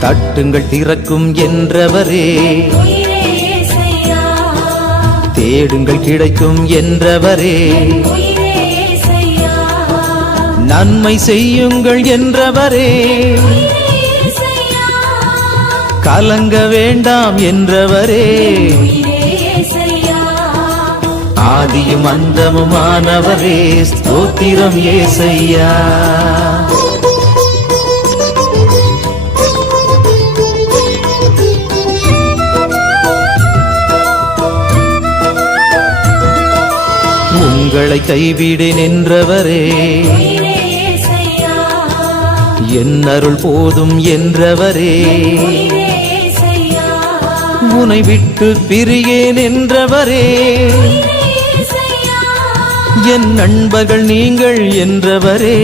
தட்டுங்கள் திறக்கும் என்றவரே. தேடுங்கள் கிடைக்கும் என்றவரே. நன்மை செய்யுங்கள் என்றவரே. கலங்க வேண்டாம் என்றவரே. ஆதியும் அந்தமுமானவரே. ஸ்தோத்திரம் ஏசையா. உங்களை கைவிடேன் என்றவரே என் அருள் போதும் என்றவரே. உனை விட்டு பிரியேன் என்றவரே என் நண்பர்கள் நீங்கள் என்றவரே.